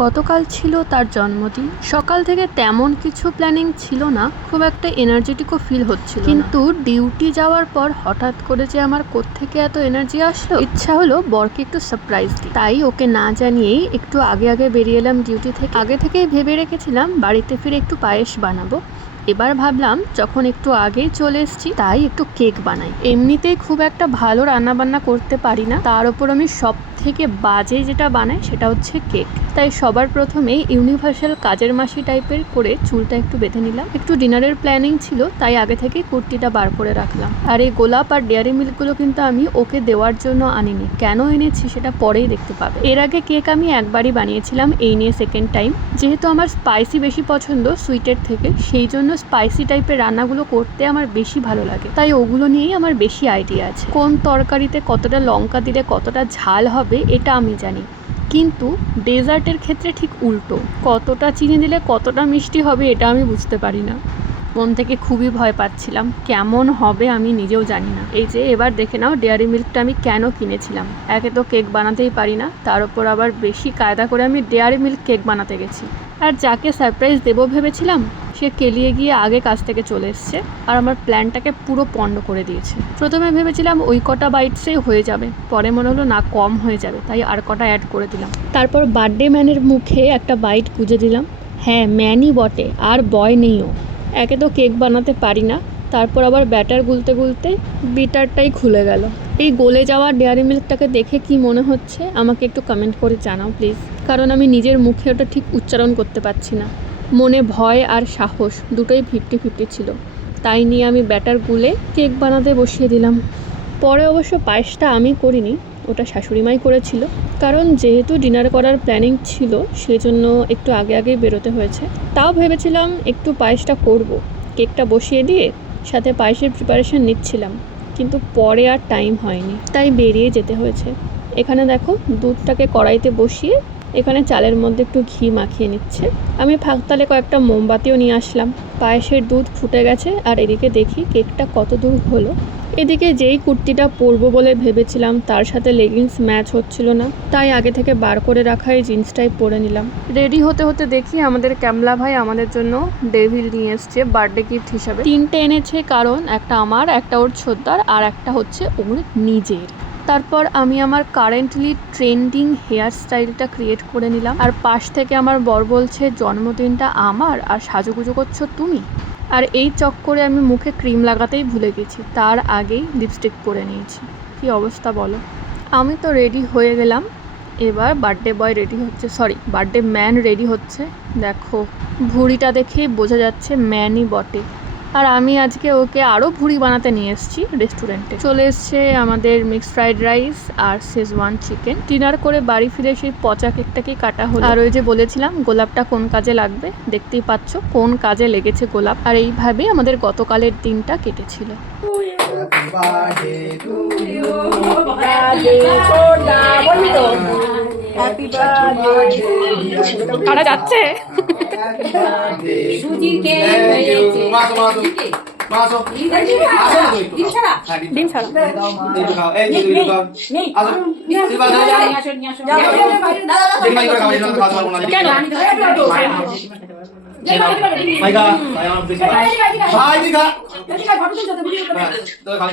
গতকাল ছিল তার জন্মদিন। সকাল থেকে তেমন কিছু প্ল্যানিং ছিল না, খুব একটা এনার্জেটিকও ফিল হচ্ছিল, কিন্তু ডিউটি যাওয়ার পর হঠাৎ করে যে আমার কোত্থেকে এত এনার্জি আসলো, ইচ্ছা হলো বরকে একটু সারপ্রাইজ দিই। তাই ওকে না জানিয়েই একটু আগে আগে বেরিয়ে এলাম ডিউটি থেকে। আগে থেকেই ভেবে রেখেছিলাম বাড়িতে ফিরে একটু পায়েস বানাবো। এবার ভাবলাম যখন একটু আগেই চলে এসেছি তাই একটু কেক বানাই। এমনিতেই খুব একটা ভালো রান্না বান্না করতে পারি না, তার উপর আমি সব থেকে বাজে যেটা বানাই সেটা হচ্ছে কেক। তাই সবার প্রথমেই ইউনিভার্সাল কাজের মাসি টাইপের করে চুলটা একটু বেঁধে নিলাম। একটু ডিনারের প্ল্যানিং ছিল, তাই আগে থেকে কুর্তিটা বার করে রাখলাম। আর এই গোলাপ আর ডেয়ারি মিল্কগুলো কিন্তু আমি ওকে দেওয়ার জন্য আনিনি, কেন এনেছি সেটা পরেই দেখতে পাবে। এর আগে কেক আমি একবারই বানিয়েছিলাম, এই নিয়ে সেকেন্ড টাইম। যেহেতু আমার স্পাইসি বেশি পছন্দ সুইটের থেকে, সেই জন্য স্পাইসি টাইপের রান্নাগুলো করতে আমার বেশি ভালো লাগে, তাই ওগুলো নিয়েই আমার বেশি আইডিয়া আছে। কোন তরকারিতে কতটা লঙ্কা দিলে কতটা ঝাল হবে এটা আমি জানি, কিন্তু ডেজার্টের ক্ষেত্রে ঠিক উল্টো, কতটা চিনি দিলে কতটা মিষ্টি হবে এটা আমি বুঝতে পারি না। মন থেকে খুবই ভয় পাচ্ছিলাম, কেমন হবে আমি নিজেও জানি না। এই যে এবার দেখে নাও ডেয়ারি মিল্কটা আমি কেন কিনেছিলাম। একে তো কেক বানাতেই পারি না, তার উপর আবার বেশি কায়দা করে আমি ডেয়ারি মিল্ক কেক বানাতে গেছি। আর যাকে সারপ্রাইজ দেবো ভেবেছিলাম সে কেলিয়ে গিয়ে আগে কাজ থেকে চলে এসছে আর আমার প্ল্যানটাকে পুরো পণ্ড করে দিয়েছে। প্রথমে ভেবেছিলাম ওই কটা বাইটসেই হয়ে যাবে, পরে মনে হলো না, কম হয়ে যাবে, তাই আর কটা অ্যাড করে দিলাম। তারপর বার্থডে ম্যানের মুখে একটা বাইট গুঁজে দিলাম। হ্যাঁ, ম্যানই বটে, আর বয় নেইও। একে তো কেক বানাতে পারি না, তারপর আবার ব্যাটার গুলতে গুলতে বিটারটাই খুলে গেল। এই গলে যাওয়া ডেয়ারি মিল্কটাকে দেখে কি মনে হচ্ছে আমাকে একটু কমেন্ট করে জানাও প্লিজ, কারণ আমি নিজের মুখে ওটা ঠিক উচ্চারণ করতে পারছি না। মনে ভয় আর সাহস দুটোই 50-50 ছিল, তাই নিয়ে আমি ব্যাটার গুলে কেক বানাতে বসিয়ে দিলাম। পরে অবশ্য পায়েসটা আমি করিনি, ওটা শাশুড়িমাই করেছিল, কারণ যেহেতু ডিনার করার প্ল্যানিং ছিল সেজন্য একটু আগে আগেই বেরোতে হয়েছে। তাও ভেবেছিলাম একটু পায়েসটা করব, কেকটা বসিয়ে দিয়ে সাথে পায়েসের প্রিপারেশন নিচ্ছিলাম, কিন্তু পরে আর টাইম হয়নি, তাই বেরিয়ে যেতে হয়েছে। এখানে দেখো দুধটাকে কড়াইতে বসিয়ে এখানে চালের মধ্যে একটু ঘি মাখিয়ে নিচ্ছে। আমি ফাঁকতালে কয়েকটা মোমবাতিও নিয়ে আসলাম। পায়েসের দুধ ফুটে গেছে আর এদিকে দেখি কেকটা কত দূর হলো। এদিকে যেই কুর্তিটা পরবো বলে ভেবেছিলাম তার সাথে লেগিংস ম্যাচ হচ্ছিল না, তাই আগে থেকে বার করে রাখা এই জিন্সটাই পরে নিলাম। রেডি হতে হতে দেখি আমাদের ক্যামলা ভাই আমাদের জন্য ডেভিল নিয়ে এসছে বার্থডে গিফট হিসাবে। 3টে এনেছে, কারণ একটা আমার, একটা ওর ছোটদার, আর একটা হচ্ছে ওর নিজের। তারপর আমি আমার কারেন্টলি ট্রেন্ডিং হেয়ার স্টাইলটা ক্রিয়েট করে নিলাম। আর পাশ থেকে আমার বর বলছে জন্মদিনটা আমার আর সাজুগুজু করছো তুমি। আর এই চক্করে আমি মুখে ক্রিম লাগাতেই ভুলে গেছি, তার আগেই লিপস্টিক পরে নিয়েছি। কি অবস্থা বলো। আমি তো রেডি হয়ে গেলাম, এবার বার্থডে বয় রেডি হচ্ছে, সরি বার্থডে ম্যান রেডি হচ্ছে। দেখো ভুঁড়িটা দেখেই বোঝা যাচ্ছে ম্যানই বটে। আর আমি আজকে ওকে আরও ভুঁড়ি বানাতে নিয়ে এসেছি রেস্টুরেন্টে। চলে এসছে আমাদের মিক্সড ফ্রাইড রাইস আর শেজওয়ান চিকেন। ডিনার করে বাড়ি ফিরে সেই পচা কেকটাকেই কাটা হলো। আর ওই যে বলেছিলাম গোলাপটা কোন কাজে লাগবে, দেখতেই পাচ্ছ কোন কাজে লেগেছে গোলাপ। আর এইভাবেই আমাদের গতকালের দিনটা কেটেছিল। কারা যাচ্ছে? ডিম ছাড়া ভাই